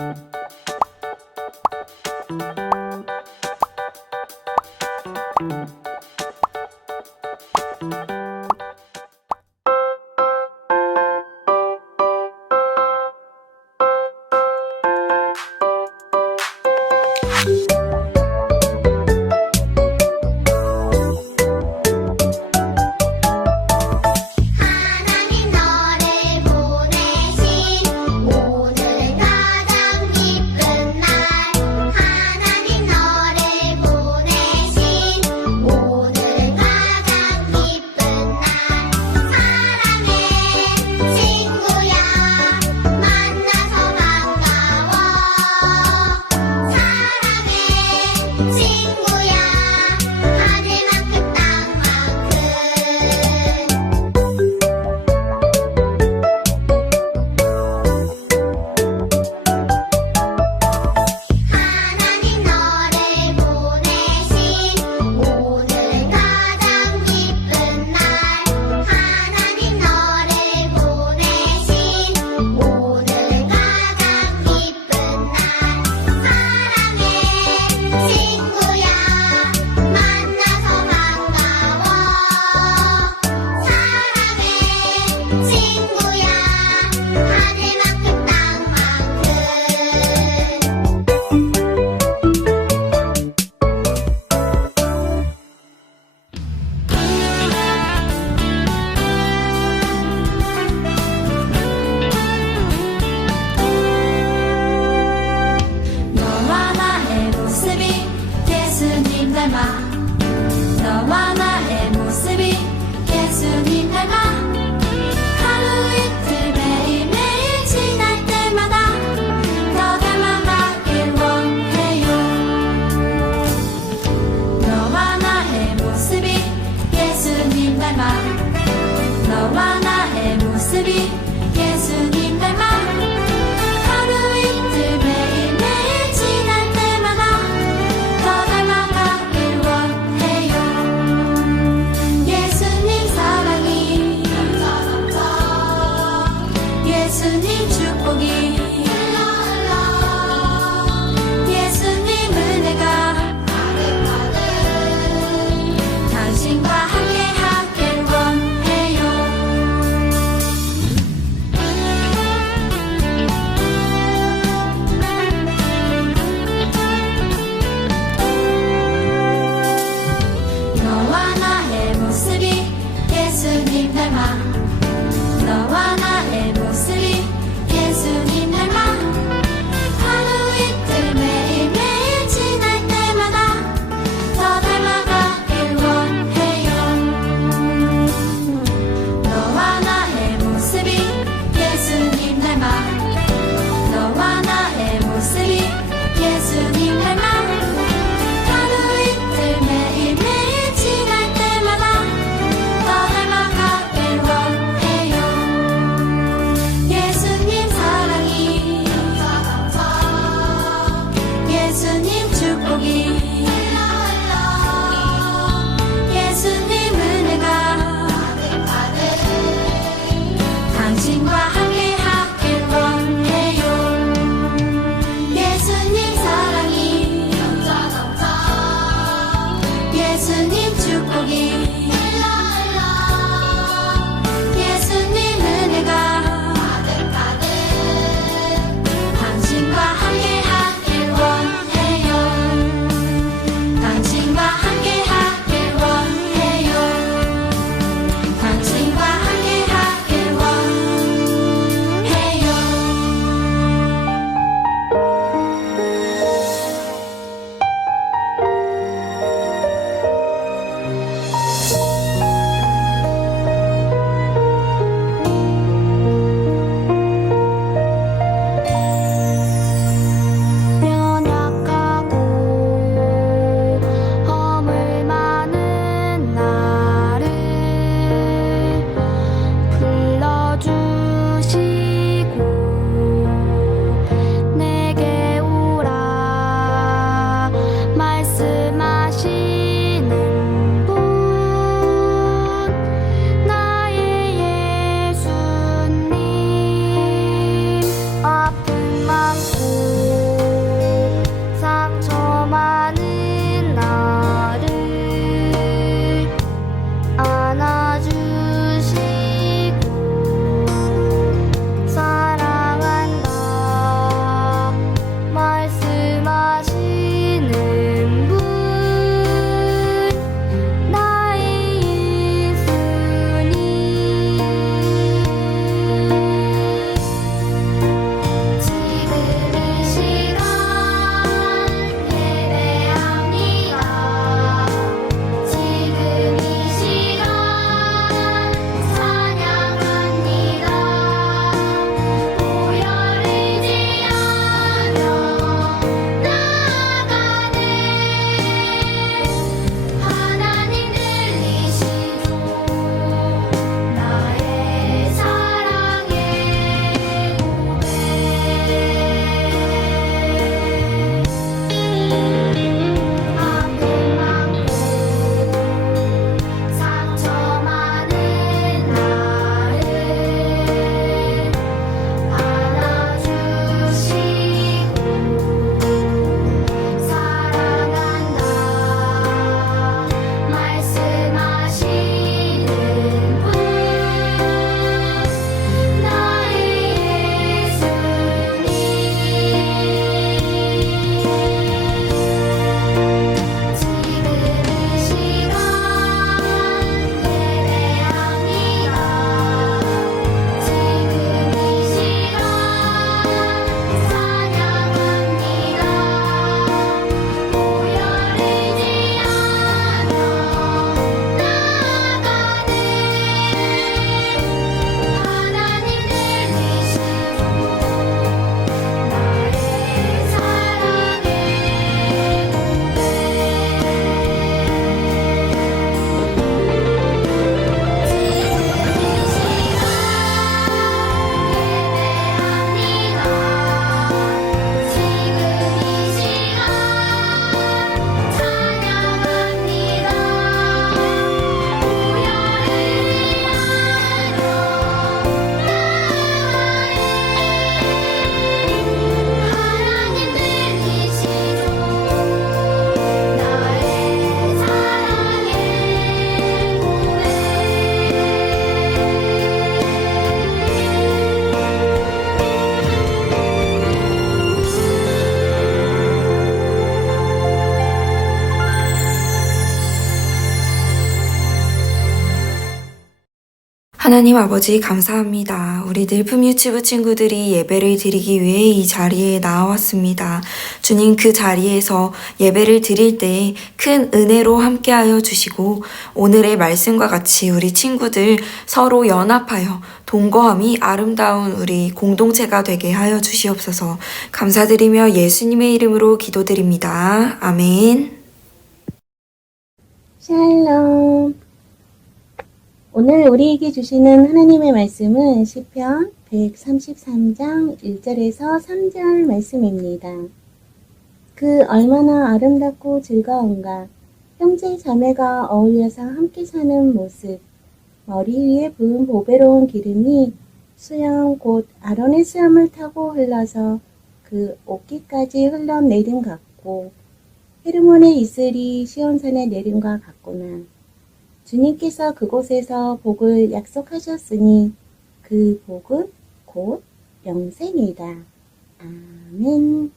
하 to me. 하나님 아버지 감사합니다. 우리 늘품 유치부 친구들이 예배를 드리기 위해 이 자리에 나왔습니다. 주님 그 자리에서 예배를 드릴 때 큰 은혜로 함께하여 주시고 오늘의 말씀과 같이 우리 친구들 서로 연합하여 동거함이 아름다운 우리 공동체가 되게 하여 주시옵소서 감사드리며 예수님의 이름으로 기도드립니다. 아멘. 샬롬. 오늘 우리에게 주시는 하나님의 말씀은 시편 133장 1절에서 3절 말씀입니다. 그 얼마나 아름답고 즐거운가. 형제 자매가 어울려서 함께 사는 모습. 머리 위에 부은 보배로운 기름이 수염 곧 아론의 수염을 타고 흘러서 그 옷깃까지 흘러내림 같고 헤르몬의 이슬이 시온산에 내림과 같구나. 주님께서 그곳에서 복을 약속하셨으니 그 복은 곧 영생이다. 아멘.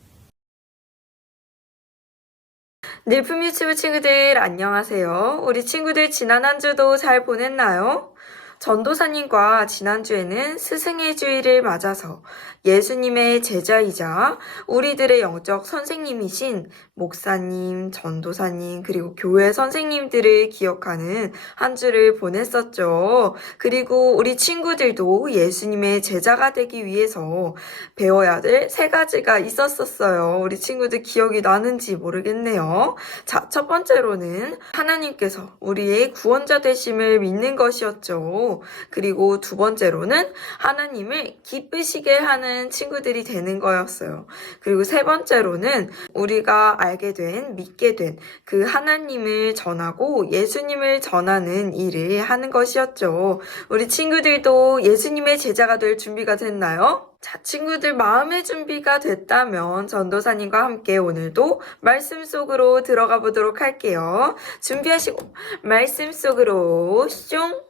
늘품 유치부 친구들 안녕하세요. 우리 친구들 지난 한 주도 잘 보냈나요? 전도사님과 지난주에는 스승의 주의를 맞아서 예수님의 제자이자 우리들의 영적 선생님이신 목사님, 전도사님, 그리고 교회 선생님들을 기억하는 한 주를 보냈었죠. 그리고 우리 친구들도 예수님의 제자가 되기 위해서 배워야 될 세 가지가 있었었어요. 우리 친구들 기억이 나는지 모르겠네요. 자, 첫 번째로는 하나님께서 우리의 구원자 되심을 믿는 것이었죠. 그리고 두 번째로는 하나님을 기쁘시게 하는 친구들이 되는 거였어요. 그리고 세 번째로는 우리가 알게 된, 믿게 된 그 하나님을 전하고 예수님을 전하는 일을 하는 것이었죠. 우리 친구들도 예수님의 제자가 될 준비가 됐나요? 자, 친구들 마음의 준비가 됐다면 전도사님과 함께 오늘도 말씀 속으로 들어가 보도록 할게요. 준비하시고 말씀 속으로 슝!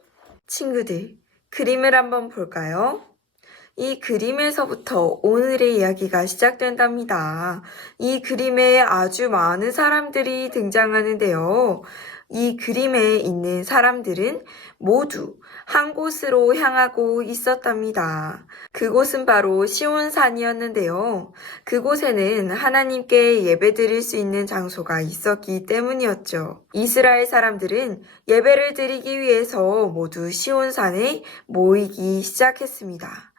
친구들, 그림을 한번 볼까요? 이 그림에서부터 오늘의 이야기가 시작된답니다. 이 그림에 아주 많은 사람들이 등장하는데요. 이 그림에 있는 사람들은 모두 한 곳으로 향하고 있었답니다. 그곳은 바로 시온산이었는데요. 그곳에는 하나님께 예배 드릴 수 있는 장소가 있었기 때문이었죠. 이스라엘 사람들은 예배를 드리기 위해서 모두 시온산에 모이기 시작했습니다.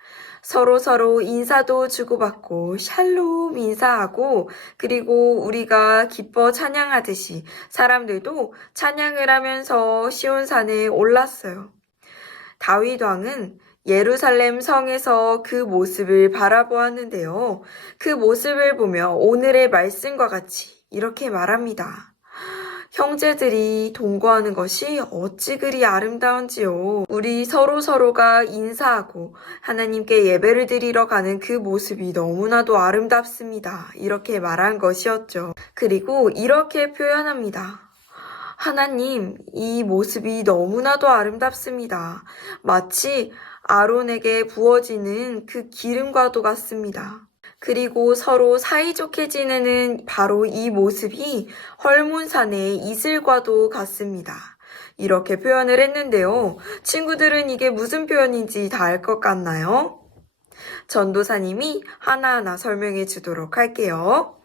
서로 서로 인사도 주고받고 샬롬 인사하고 그리고 우리가 기뻐 찬양하듯이 사람들도 찬양을 하면서 시온산에 올랐어요. 다윗 왕은 예루살렘 성에서 그 모습을 바라보았는데요. 그 모습을 보며 오늘의 말씀과 같이 이렇게 말합니다. 형제들이 동거하는 것이 어찌 그리 아름다운지요. 우리 서로 서로가 인사하고 하나님께 예배를 드리러 가는 그 모습이 너무나도 아름답습니다. 이렇게 말한 것이었죠. 그리고 이렇게 표현합니다. 하나님, 이 모습이 너무나도 아름답습니다. 마치 아론에게 부어지는 그 기름과도 같습니다. 그리고 서로 사이좋게 지내는 바로 이 모습이 헐몬산의 이슬과도 같습니다. 이렇게 표현을 했는데요. 친구들은 이게 무슨 표현인지 다 알 것 같나요? 전도사님이 하나하나 설명해 주도록 할게요.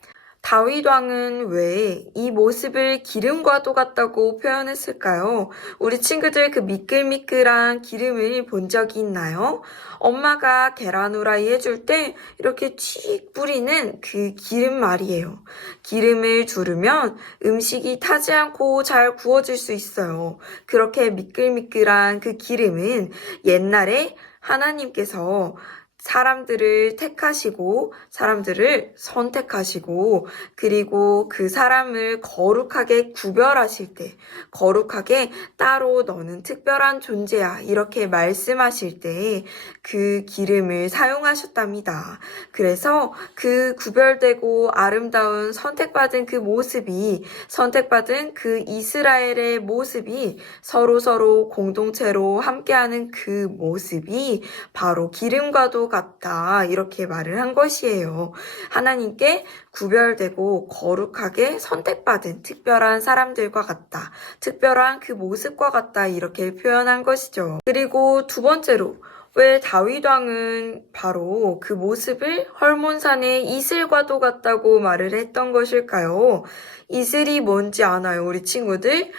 다윗 왕은 왜 이 모습을 기름과도 같다고 표현했을까요? 우리 친구들 그 미끌미끌한 기름을 본 적이 있나요? 엄마가 계란 후라이 해줄 때 이렇게 칙 뿌리는 그 기름 말이에요. 기름을 두르면 음식이 타지 않고 잘 구워질 수 있어요. 그렇게 미끌미끌한 그 기름은 옛날에 하나님께서 사람들을 택하시고 사람들을 선택하시고 그리고 그 사람을 거룩하게 구별하실 때 거룩하게 따로 너는 특별한 존재야 이렇게 말씀하실 때 그 기름을 사용하셨답니다. 그래서 그 구별되고 아름다운 선택받은 그 모습이 선택받은 그 이스라엘의 모습이 서로 서로 공동체로 함께하는 그 모습이 바로 기름과도 같다. 이렇게 말을 한 것이에요. 하나님께 구별되고 거룩하게 선택받은 특별한 사람들과 같다. 특별한 그 모습과 같다. 이렇게 표현한 것이죠. 그리고 두 번째로 왜 다윗 왕은 바로 그 모습을 헐몬산의 이슬과도 같다고 말을 했던 것일까요? 이슬이 뭔지 아나요, 우리 친구들?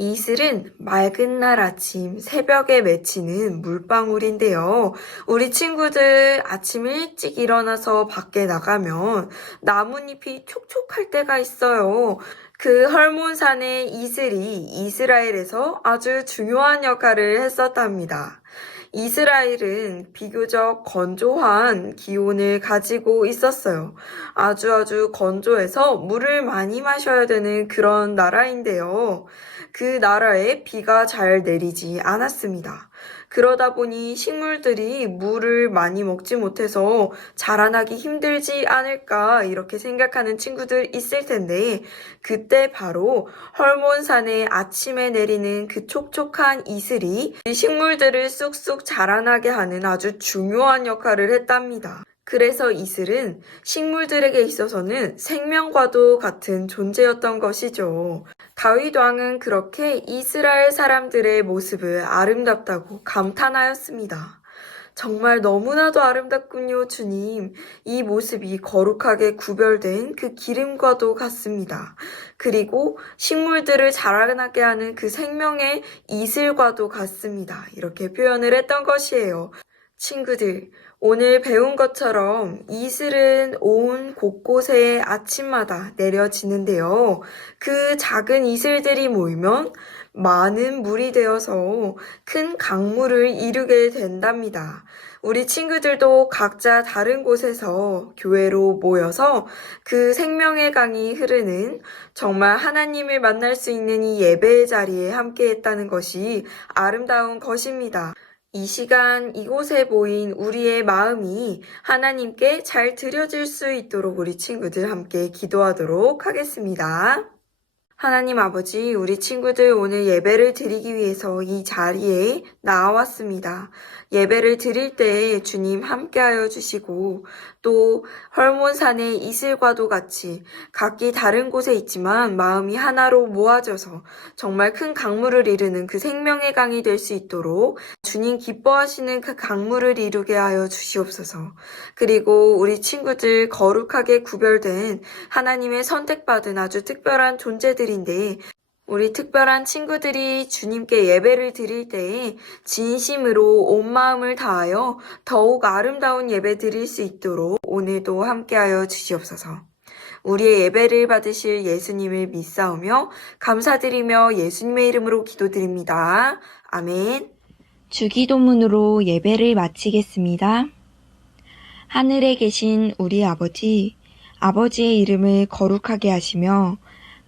이슬은 맑은 날 아침 새벽에 맺히는 물방울인데요. 우리 친구들 아침 일찍 일어나서 밖에 나가면 나뭇잎이 촉촉할 때가 있어요. 그 헐몬산의 이슬이 이스라엘에서 아주 중요한 역할을 했었답니다. 이스라엘은 비교적 건조한 기온을 가지고 있었어요. 아주 아주 건조해서 물을 많이 마셔야 되는 그런 나라인데요. 그 나라에 비가 잘 내리지 않았습니다. 그러다 보니 식물들이 물을 많이 먹지 못해서 자라나기 힘들지 않을까 이렇게 생각하는 친구들 있을 텐데 그때 바로 헐몬산의 아침에 내리는 그 촉촉한 이슬이 이 식물들을 쑥쑥 자라나게 하는 아주 중요한 역할을 했답니다. 그래서 이슬은 식물들에게 있어서는 생명과도 같은 존재였던 것이죠. 다윗 왕은 그렇게 이스라엘 사람들의 모습을 아름답다고 감탄하였습니다. 정말 너무나도 아름답군요, 주님. 이 모습이 거룩하게 구별된 그 기름과도 같습니다. 그리고 식물들을 자라나게 하는 그 생명의 이슬과도 같습니다. 이렇게 표현을 했던 것이에요. 친구들, 오늘 배운 것처럼 이슬은 온 곳곳에 아침마다 내려지는데요. 그 작은 이슬들이 모이면 많은 물이 되어서 큰 강물을 이루게 된답니다. 우리 친구들도 각자 다른 곳에서 교회로 모여서 그 생명의 강이 흐르는 정말 하나님을 만날 수 있는 이 예배의 자리에 함께 했다는 것이 아름다운 것입니다. 이 시간 이곳에 보인 우리의 마음이 하나님께 잘 드려질 수 있도록 우리 친구들 함께 기도하도록 하겠습니다. 하나님 아버지, 우리 친구들 오늘 예배를 드리기 위해서 이 자리에 나왔습니다. 예배를 드릴 때 주님 함께하여 주시고 또 헐몬산의 이슬과도 같이 각기 다른 곳에 있지만 마음이 하나로 모아져서 정말 큰 강물을 이루는 그 생명의 강이 될 수 있도록 주님 기뻐하시는 그 강물을 이루게 하여 주시옵소서. 그리고 우리 친구들 거룩하게 구별된 하나님의 선택받은 아주 특별한 존재들 인데 우리 특별한 친구들이 주님께 예배를 드릴 때에 진심으로 온 마음을 다하여 더욱 아름다운 예배 드릴 수 있도록 오늘도 함께하여 주시옵소서. 우리의 예배를 받으실 예수님을 믿사오며 감사드리며 예수님의 이름으로 기도드립니다. 아멘. 주기도문으로 예배를 마치겠습니다. 하늘에 계신 우리 아버지, 아버지의 이름을 거룩하게 하시며,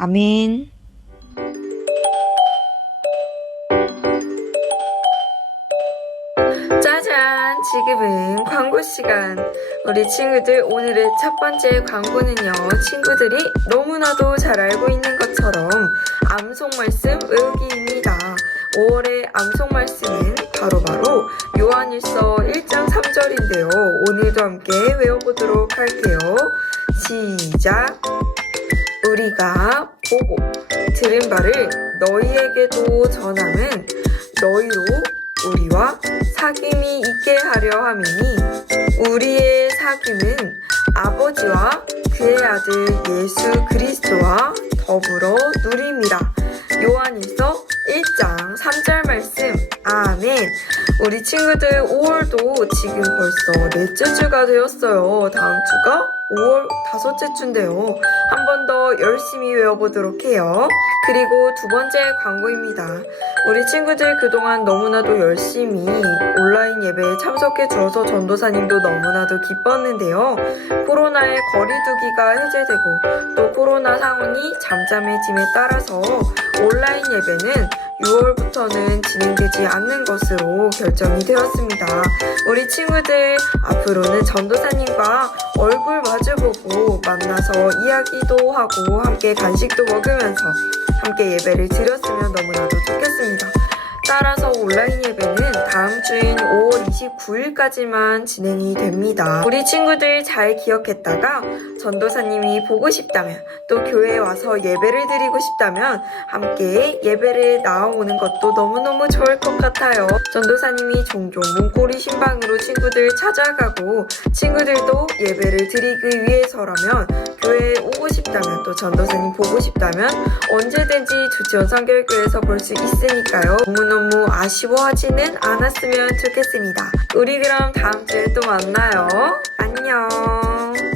아멘. 짜잔! 지금은 광고 시간. 우리 친구들 오늘의 첫 번째 광고는요. 친구들이 너무나도 잘 알고 있는 것처럼 암송 말씀 외우기입니다. 5월의 암송 말씀은 바로바로 요한일서 1장 3절인데요. 오늘도 함께 외워보도록 할게요. 시작! 우리가 보고 들은 바를 너희에게도 전함은 너희로 우리와 사귐이 있게 하려 함이니 우리의 사귐은 아버지와 그의 아들 예수 그리스도와 더불어 누림이라. 요한일서 1장 3절 말씀 아멘. 우리 친구들 5월도 지금 벌써 넷째 주가 되었어요. 다음 주가 5월 다섯째 주인데요. 한 번 더 열심히 외워보도록 해요. 그리고 두 번째 광고입니다. 우리 친구들 그동안 너무나도 열심히 온라인 예배에 참석해 주어서 전도사님도 너무나도 기뻤는데요. 코로나의 거리두기가 해제되고 또 코로나 상황이 잠잠해짐에 따라서 온라인 예배는 6월부터는 진행되지 않는 것으로 결정이 되었습니다. 우리 친구들 앞으로는 전도사님과 얼굴 마주보고 만나서 이야기도 하고 함께 간식도 먹으면서 함께 예배를 드렸으면 너무나도 좋겠습니다. 따라서 온라인 예배는 다음 주인 5월 29일까지만 진행이 됩니다. 우리 친구들 잘 기억했다가 전도사님이 보고 싶다면 또 교회에 와서 예배를 드리고 싶다면 함께 예배를 나와오는 것도 너무너무 좋을 것 같아요. 전도사님이 종종 문고리 신방으로 친구들 찾아가고 친구들도 예배를 드리기 위해서라면 교회에 오고 싶다면 또 전도사님 보고 싶다면 언제든지 주치원 성결교회에서 볼 수 있으니까요. 너무 너무 아쉬워하지는 않았으면 좋겠습니다. 우리 그럼 다음 주에 또 만나요. 안녕.